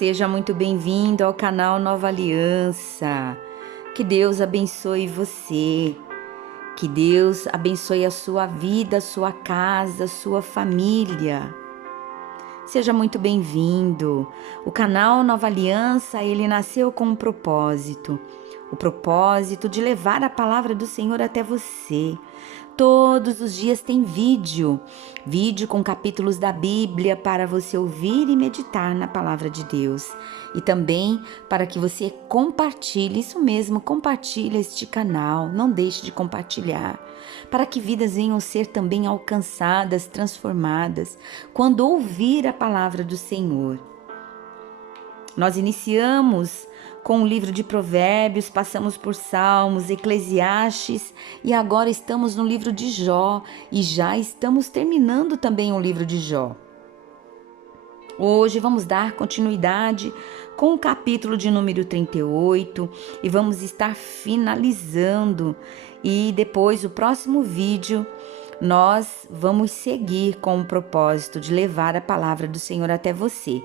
Seja muito bem-vindo ao canal Nova Aliança. Que Deus abençoe você. Que Deus abençoe a sua vida, a sua casa, a sua família. Seja muito bem-vindo. O canal Nova Aliança, ele nasceu com um propósito. O propósito de levar a palavra do Senhor até você. Todos os dias tem vídeo com capítulos da Bíblia para você ouvir e meditar na palavra de Deus. E também para que você compartilhe, isso mesmo, compartilhe este canal, não deixe de compartilhar, para que vidas venham ser também alcançadas, transformadas, quando ouvir a palavra do Senhor. Nós iniciamos com o livro de Provérbios, passamos por Salmos, Eclesiastes e agora estamos no livro de Jó e já estamos terminando também o livro de Jó. Hoje vamos dar continuidade com o capítulo de número 38 e vamos estar finalizando. E depois, o próximo vídeo, nós vamos seguir com o propósito de levar a palavra do Senhor até você.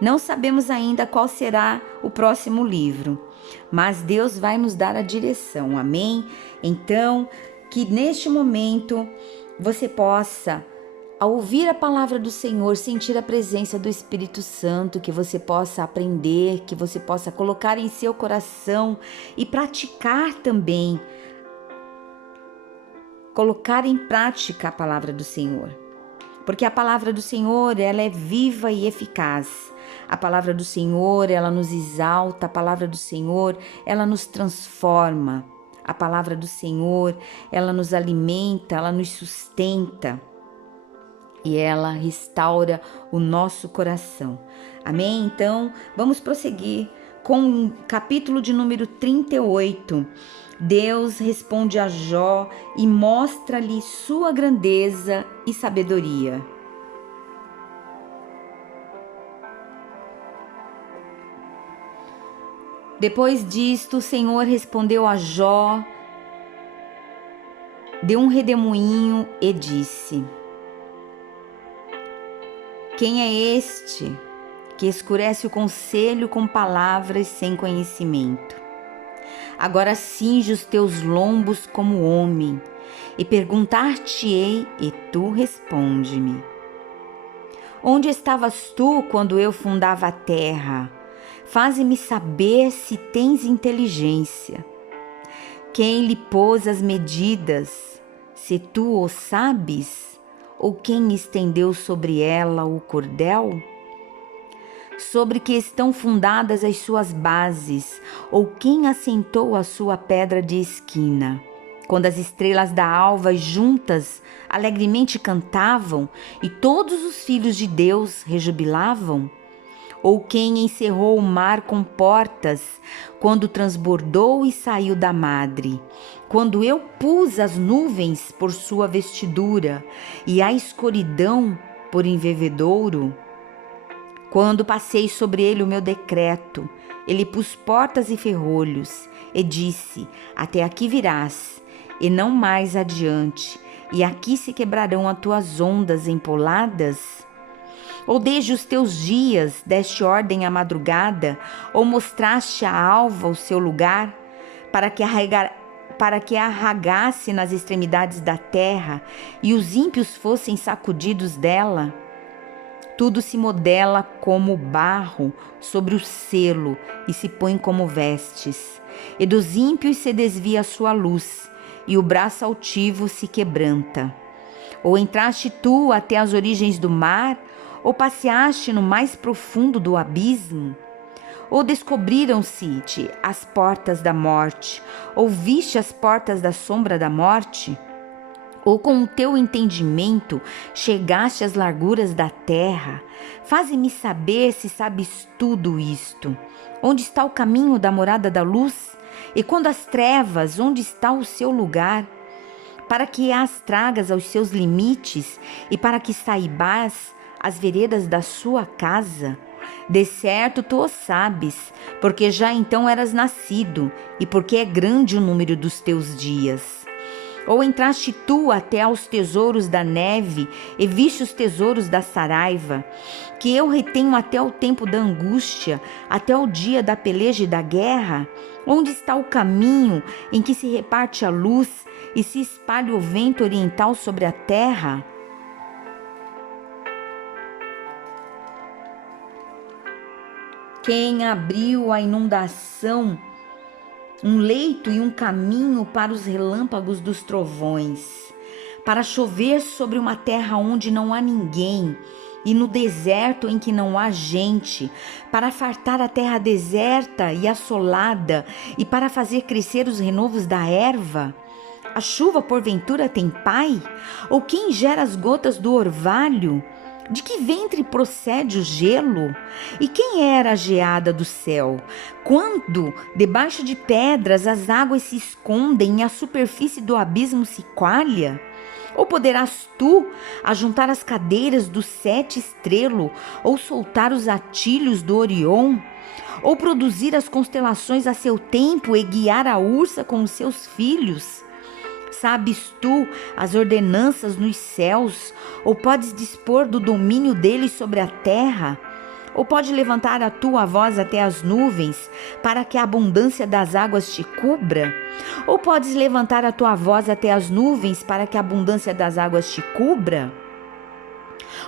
Não sabemos ainda qual será o próximo livro, mas Deus vai nos dar a direção, amém? Então, que neste momento você possa, ao ouvir a palavra do Senhor, sentir a presença do Espírito Santo, que você possa aprender, que você possa colocar em seu coração e praticar também, colocar em prática a palavra do Senhor. Porque a palavra do Senhor, ela é viva e eficaz. A palavra do Senhor, ela nos exalta, a palavra do Senhor, ela nos transforma. A palavra do Senhor, ela nos alimenta, ela nos sustenta e ela restaura o nosso coração. Amém? Então, vamos prosseguir com o capítulo de número 38. Deus responde a Jó e mostra-lhe sua grandeza e sabedoria. Depois disto, o Senhor respondeu a Jó, deu um redemoinho e disse: Quem é este que escurece o conselho com palavras sem conhecimento? Agora cinge os teus lombos como homem, e perguntar-te-ei, e tu responde-me. Onde estavas tu quando eu fundava a terra? Faze-me saber se tens inteligência. Quem lhe pôs as medidas, se tu o sabes? Ou quem estendeu sobre ela o cordel? Sobre que estão fundadas as suas bases, ou quem assentou a sua pedra de esquina? Quando as estrelas da alva juntas alegremente cantavam, e todos os filhos de Deus rejubilavam? Ou quem encerrou o mar com portas, quando transbordou e saiu da madre? Quando eu pus as nuvens por sua vestidura, e a escuridão por envevedouro? Quando passei sobre ele o meu decreto, ele pus portas e ferrolhos, e disse: até aqui virás, e não mais adiante, e aqui se quebrarão as tuas ondas empoladas? Ou desde os teus dias deste ordem à madrugada, ou mostraste à alva o seu lugar, para que arragasse nas extremidades da terra, e os ímpios fossem sacudidos dela? Tudo se modela como barro sobre o selo e se põe como vestes. E dos ímpios se desvia a sua luz, e o braço altivo se quebranta. Ou entraste tu até as origens do mar, ou passeaste no mais profundo do abismo? Ou descobriram-se-te as portas da morte, ou viste as portas da sombra da morte? Ou com o teu entendimento chegaste às larguras da terra? Faze-me saber se sabes tudo isto. Onde está o caminho da morada da luz? E quando as trevas, onde está o seu lugar? Para que as tragas aos seus limites, e para que saibas as veredas da sua casa? De certo tu o sabes, porque já então eras nascido, e porque é grande o número dos teus dias. Ou entraste tu até aos tesouros da neve e viste os tesouros da saraiva, que eu retenho até o tempo da angústia, até o dia da peleja e da guerra? Onde está o caminho em que se reparte a luz e se espalha o vento oriental sobre a terra? Quem abriu a inundação, um leito e um caminho para os relâmpagos dos trovões, para chover sobre uma terra onde não há ninguém, e no deserto em que não há gente, para fartar a terra deserta e assolada, e para fazer crescer os renovos da erva? A chuva porventura tem pai? Ou quem gera as gotas do orvalho? De que ventre procede o gelo? E quem era a geada do céu? Quando, debaixo de pedras, as águas se escondem e a superfície do abismo se coalha? Ou poderás tu ajuntar as cadeiras do sete estrelo, ou soltar os atilhos do Orion? Ou produzir as constelações a seu tempo e guiar a ursa com os seus filhos? Sabes tu as ordenanças nos céus? Ou podes dispor do domínio deles sobre a terra? Ou pode levantar a tua voz até as nuvens, para que a abundância das águas te cubra? Ou podes levantar a tua voz até as nuvens, para que a abundância das águas te cubra?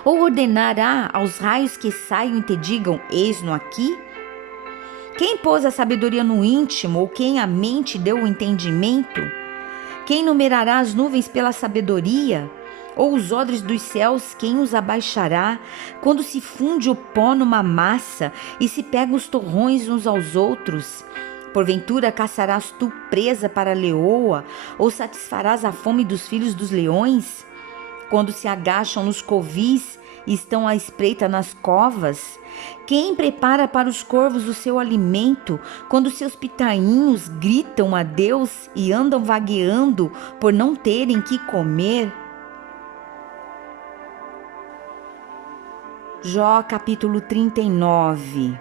Ou ordenará aos raios que saiam e te digam, eis-no aqui? Quem pôs a sabedoria no íntimo, ou quem a mente deu o entendimento? Quem numerará as nuvens pela sabedoria? Ou os odres dos céus, quem os abaixará? Quando se funde o pó numa massa e se pegam os torrões uns aos outros? Porventura caçarás tu presa para a leoa, ou satisfarás a fome dos filhos dos leões? Quando se agacham nos covis e estão à espreita nas covas? Quem prepara para os corvos o seu alimento, quando seus pitainhos gritam a Deus e andam vagueando por não terem que comer? Jó capítulo 39.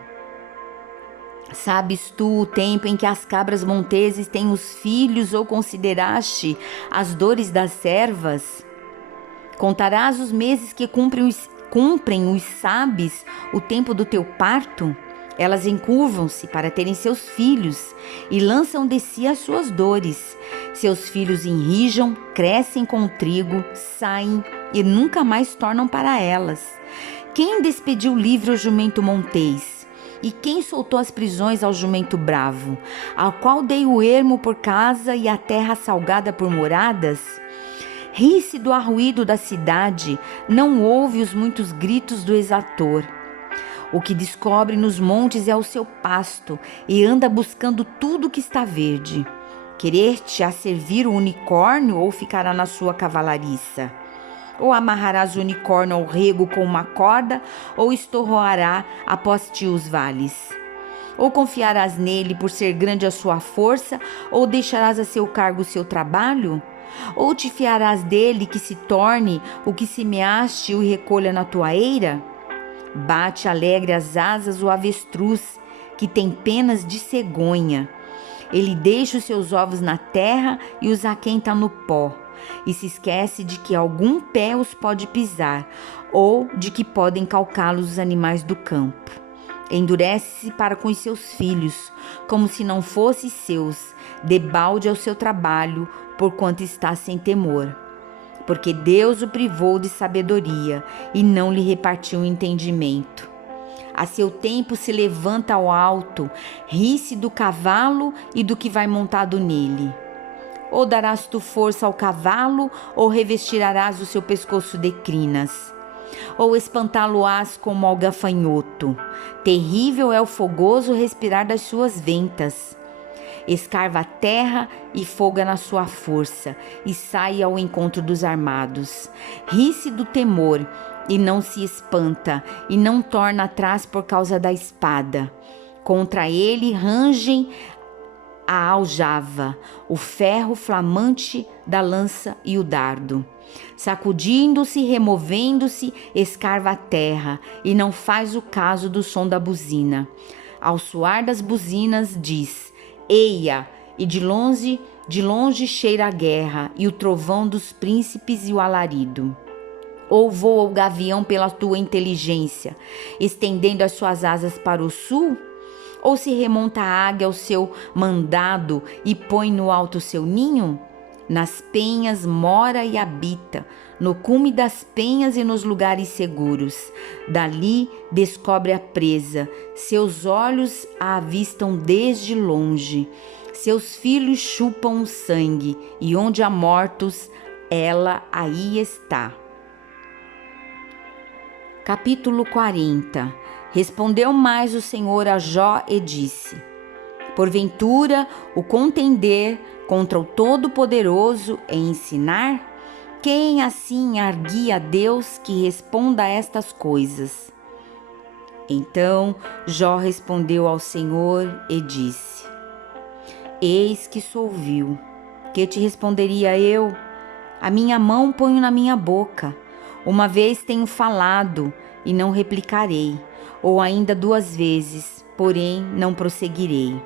Sabes tu o tempo em que as cabras monteses têm os filhos, ou consideraste as dores das servas? Contarás os meses que cumprem os sabes o tempo do teu parto? Elas encurvam-se para terem seus filhos e lançam de si as suas dores. Seus filhos enrijam, crescem com o trigo, saem e nunca mais tornam para elas. Quem despediu livre ao jumento montês? E quem soltou as prisões ao jumento bravo? Ao qual dei o ermo por casa e a terra salgada por moradas? Ri-se do arruído da cidade, não ouve os muitos gritos do exator. O que descobre nos montes é o seu pasto, e anda buscando tudo que está verde. Querer-te a servir o unicórnio, ou ficará na sua cavalariça? Ou amarrarás o unicórnio ao rego com uma corda, ou estorroará após ti os vales? Ou confiarás nele por ser grande a sua força, ou deixarás a seu cargo o seu trabalho? Ou te fiarás dele que se torne o que semeaste e recolha na tua eira? Bate alegre as asas o avestruz, que tem penas de cegonha. Ele deixa os seus ovos na terra e os aquenta no pó, e se esquece de que algum pé os pode pisar, ou de que podem calcá-los os animais do campo. Endurece-se para com os seus filhos, como se não fossem seus, debalde ao seu trabalho, porquanto está sem temor. Porque Deus o privou de sabedoria e não lhe repartiu entendimento. A seu tempo se levanta ao alto, ri-se do cavalo e do que vai montado nele. Ou darás tu força ao cavalo, ou revestirás o seu pescoço de crinas? Ou espantá-lo-ás como ao gafanhoto? Terrível é o fogoso respirar das suas ventas. Escarva a terra e folga na sua força, e sai ao encontro dos armados. Ri-se do temor, e não se espanta, e não torna atrás por causa da espada. Contra ele rangem a aljava, o ferro flamante da lança e o dardo. Sacudindo-se, removendo-se, escarva a terra, e não faz o caso do som da buzina. Ao soar das buzinas diz: eia, e de longe De longe cheira a guerra e o trovão dos príncipes e o alarido. Ou voa o gavião pela tua inteligência, estendendo as suas asas para o sul? Ou se remonta a águia ao seu mandado e põe no alto o seu ninho? Nas penhas mora e habita, no cume das penhas e nos lugares seguros. Dali descobre a presa, seus olhos a avistam desde longe. Seus filhos chupam o sangue, e onde há mortos, ela aí está. Capítulo 40. Respondeu mais o Senhor a Jó e disse: porventura, o contender contra o Todo-Poderoso é ensinar? Quem assim arguia a Deus que responda a estas coisas? Então Jó respondeu ao Senhor e disse: eis que sou vil. Que te responderia eu? A minha mão ponho na minha boca. Uma vez tenho falado e não replicarei, ou ainda 2 vezes, porém não prosseguirei.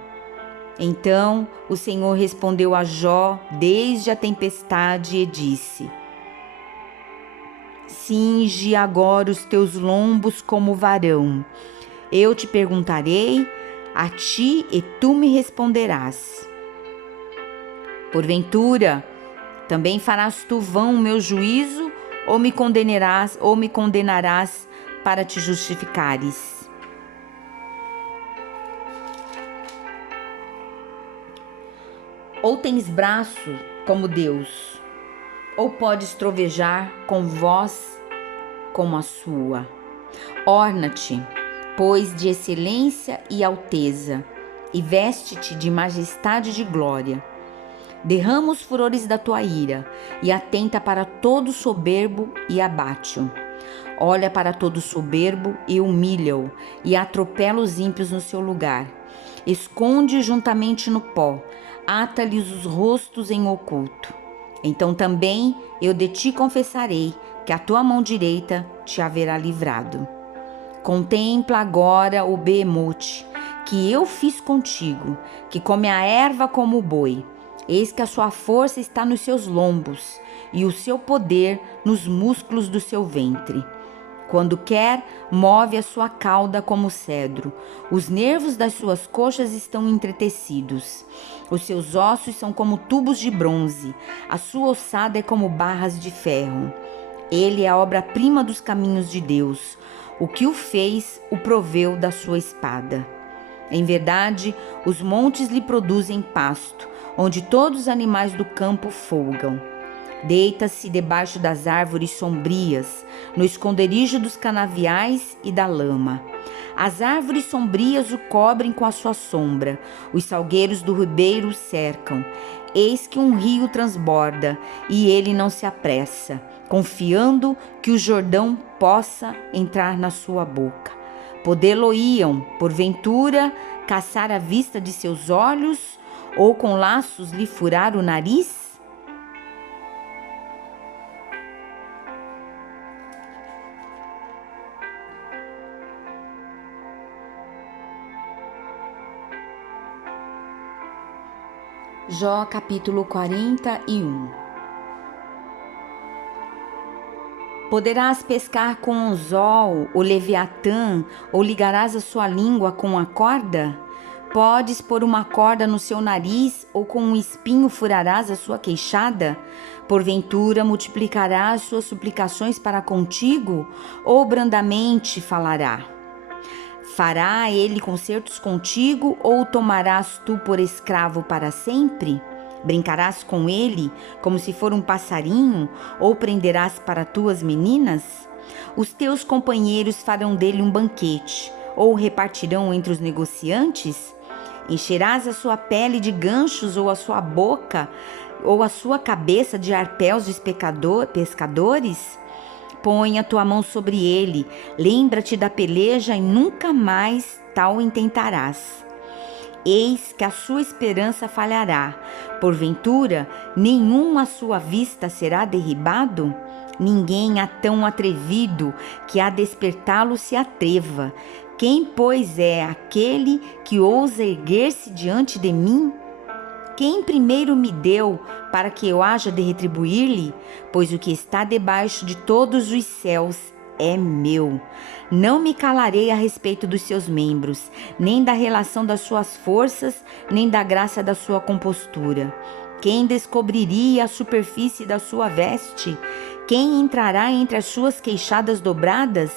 Então o Senhor respondeu a Jó desde a tempestade e disse: cinge agora os teus lombos como varão. Eu te perguntarei a ti e tu me responderás. Porventura, também farás tu vão o meu juízo, ou me condenarás para te justificares? Ou tens braço como Deus, ou podes trovejar com voz como a sua. Orna-te, pois, de excelência e alteza, e veste-te de majestade e de glória. Derrama os furores da tua ira, e atenta para todo soberbo e abate-o. Olha para todo soberbo e humilha-o, e atropela os ímpios no seu lugar. Esconde juntamente no pó, ata-lhes os rostos em oculto. Então também eu de ti confessarei que a tua mão direita te haverá livrado. Contempla agora o behemote que eu fiz contigo, que come a erva como o boi. Eis que a sua força está nos seus lombos e o seu poder nos músculos do seu ventre. Quando quer, move a sua cauda como cedro. Os nervos das suas coxas estão entretecidos. Os seus ossos são como tubos de bronze. A sua ossada é como barras de ferro. Ele é a obra-prima dos caminhos de Deus. O que o fez, o proveu da sua espada. Em verdade, os montes lhe produzem pasto, onde todos os animais do campo folgam. Deita-se debaixo das árvores sombrias, no esconderijo dos canaviais e da lama. As árvores sombrias o cobrem com a sua sombra, os salgueiros do ribeiro o cercam. Eis que um rio transborda, e ele não se apressa, confiando que o Jordão possa entrar na sua boca. Podê-lo-iam, porventura, caçar a vista de seus olhos, ou com laços lhe furar o nariz? Jó capítulo 41. Poderás pescar com o anzol, o leviatã, ou ligarás a sua língua com a corda? Podes pôr uma corda no seu nariz, ou com um espinho furarás a sua queixada? Porventura multiplicarás suas suplicações para contigo, ou brandamente falará? Fará ele concertos contigo, ou o tomarás tu por escravo para sempre? Brincarás com ele, como se for um passarinho, ou prenderás para tuas meninas? Os teus companheiros farão dele um banquete, ou o repartirão entre os negociantes? Encherás a sua pele de ganchos, ou a sua boca, ou a sua cabeça de arpéus dos pescadores? Põe a tua mão sobre ele, lembra-te da peleja e nunca mais tal intentarás. Eis que a sua esperança falhará. Porventura, nenhum à sua vista será derribado? Ninguém há tão atrevido que a despertá-lo se atreva. Quem, pois, é aquele que ousa erguer-se diante de mim? quem primeiro me deu para que eu haja de retribuir-lhe? Pois o que está debaixo de todos os céus é meu. Não me calarei a respeito dos seus membros, nem da relação das suas forças, nem da graça da sua compostura. Quem descobriria a superfície da sua veste? Quem entrará entre as suas queixadas dobradas?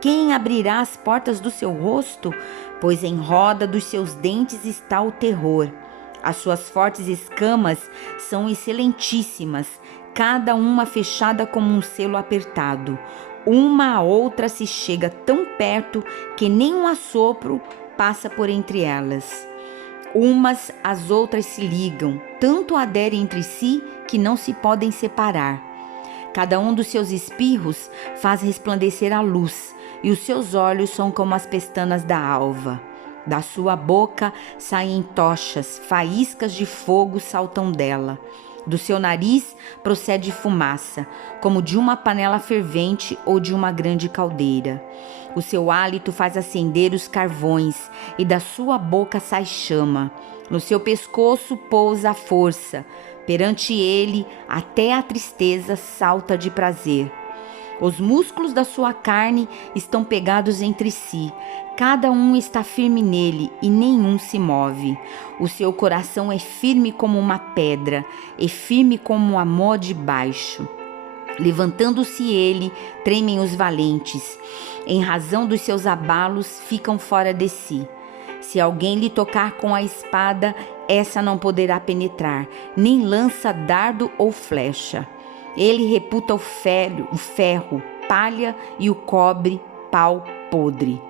Quem abrirá as portas do seu rosto? Pois em roda dos seus dentes está o terror. As suas fortes escamas são excelentíssimas, cada uma fechada como um selo apertado. Uma a outra se chega tão perto que nem um assopro passa por entre elas. Umas às outras se ligam, tanto aderem entre si que não se podem separar. Cada um dos seus espirros faz resplandecer a luz, e os seus olhos são como as pestanas da alva. Da sua boca saem tochas, faíscas de fogo saltam dela. Do seu nariz procede fumaça, como de uma panela fervente ou de uma grande caldeira. O seu hálito faz acender os carvões, e da sua boca sai chama. No seu pescoço pousa a força. Perante ele, até a tristeza salta de prazer. Os músculos da sua carne estão pegados entre si, cada um está firme nele e nenhum se move. O seu coração é firme como uma pedra, e firme como um amor de baixo. Levantando-se ele, tremem os valentes. Em razão dos seus abalos, ficam fora de si. Se alguém lhe tocar com a espada, essa não poderá penetrar, nem lança dardo ou flecha. Ele reputa o ferro, palha, e o cobre, pau podre.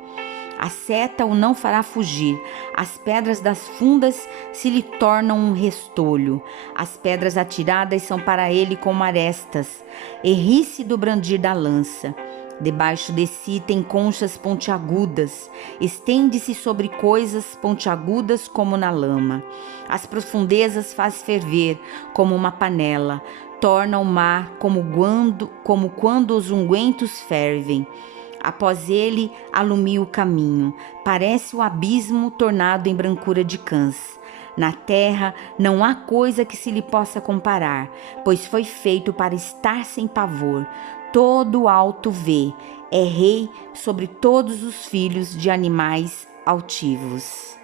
A seta o não fará fugir, as pedras das fundas se lhe tornam um restolho. As pedras atiradas são para ele como arestas, e ri-se do brandir da lança. Debaixo de si tem conchas pontiagudas, estende-se sobre coisas pontiagudas como na lama. As profundezas faz ferver como uma panela, torna o mar como quando os ungüentos fervem. Após ele, alumia o caminho, parece o abismo tornado em brancura de cãs. Na terra não há coisa que se lhe possa comparar, pois foi feito para estar sem pavor. Todo alto vê, é rei sobre todos os filhos de animais altivos.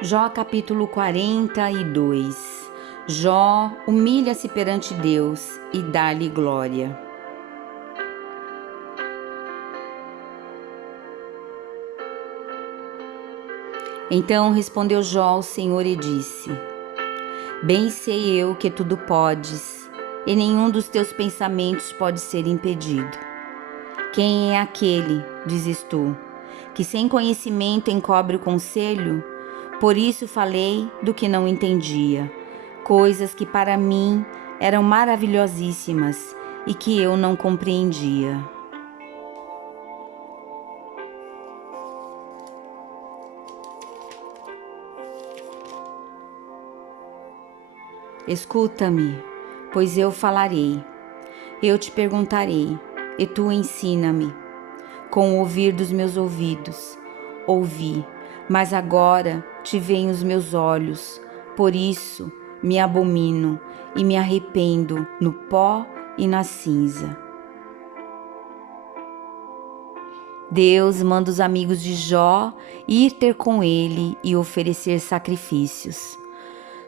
Jó capítulo 42. Jó humilha-se perante Deus e dá-lhe glória. Então respondeu Jó ao Senhor e disse: Bem sei eu que tudo podes, e nenhum dos teus pensamentos pode ser impedido. Quem é aquele, dizes tu, que sem conhecimento encobre o conselho? Por isso falei do que não entendia, coisas que para mim eram maravilhosíssimas e que eu não compreendia. Escuta-me, pois eu falarei. Eu te perguntarei, e tu ensina-me. Com o ouvir dos meus ouvidos, ouvi, mas agora te veem os meus olhos. Por isso me abomino e me arrependo no pó e na cinza. Deus manda os amigos de Jó ir ter com ele e oferecer sacrifícios.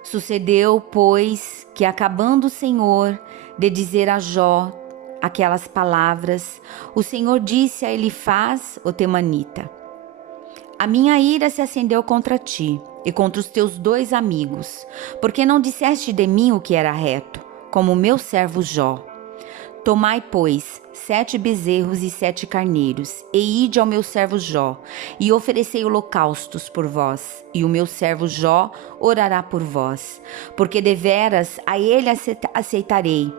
Sucedeu, pois, que acabando o Senhor de dizer a Jó aquelas palavras, o Senhor disse a Elifaz, o temanita: A minha ira se acendeu contra ti e contra os teus 2 amigos, porque não disseste de mim o que era reto, como o meu servo Jó. Tomai, pois, 7 bezerros e 7 carneiros, e ide ao meu servo Jó, e oferecei holocaustos por vós, e o meu servo Jó orará por vós, porque deveras a ele aceitarei,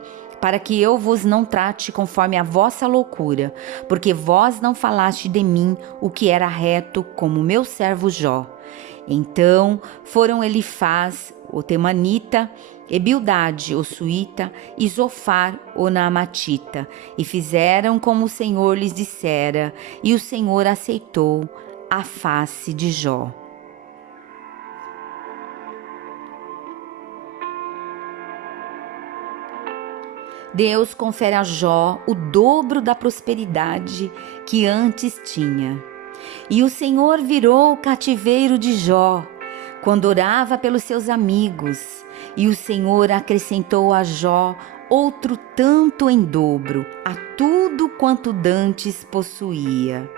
para que eu vos não trate conforme a vossa loucura, porque vós não falaste de mim o que era reto, como meu servo Jó. Então foram Elifaz, o Temanita, e Bildade, o Suíta, e Zofar, o Naamatita, e fizeram como o Senhor lhes dissera, e o Senhor aceitou a face de Jó. Deus confere a Jó o dobro da prosperidade que antes tinha. E o Senhor virou o cativeiro de Jó, quando orava pelos seus amigos, e o Senhor acrescentou a Jó outro tanto em dobro, a tudo quanto dantes possuía.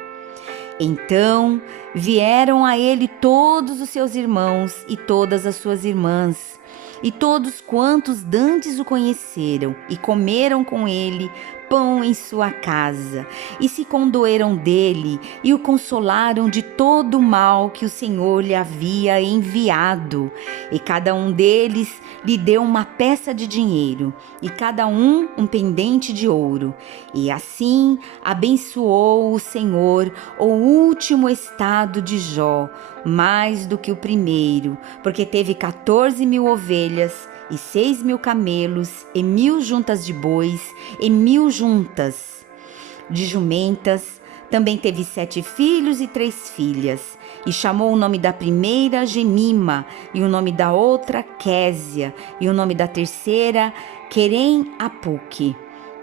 Então vieram a ele todos os seus irmãos e todas as suas irmãs, e todos quantos dantes o conheceram, e comeram com ele pão em sua casa, e se condoeram dele, e o consolaram de todo o mal que o Senhor lhe havia enviado. E cada um deles lhe deu uma peça de dinheiro, e cada um pendente de ouro. E assim abençoou o Senhor o último estado de Jó, mais do que o primeiro, porque teve 14.000 ovelhas, e 6.000 camelos, e 1.000 juntas de bois, e 1.000 juntas de jumentas. Também teve 7 filhos e 3 filhas, e chamou o nome da primeira Gemima, e o nome da outra Késia, e o nome da terceira Querem-Apuque.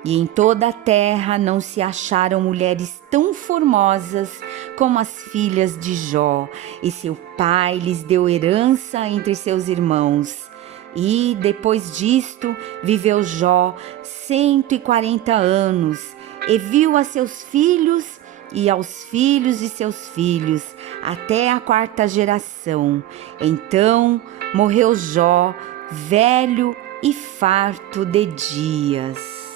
E em toda a terra não se acharam mulheres tão formosas como as filhas de Jó, e seu pai lhes deu herança entre seus irmãos. E depois disto viveu Jó 140 anos, e viu a seus filhos e aos filhos de seus filhos, até a 4ª geração. Então morreu Jó, velho e farto de dias.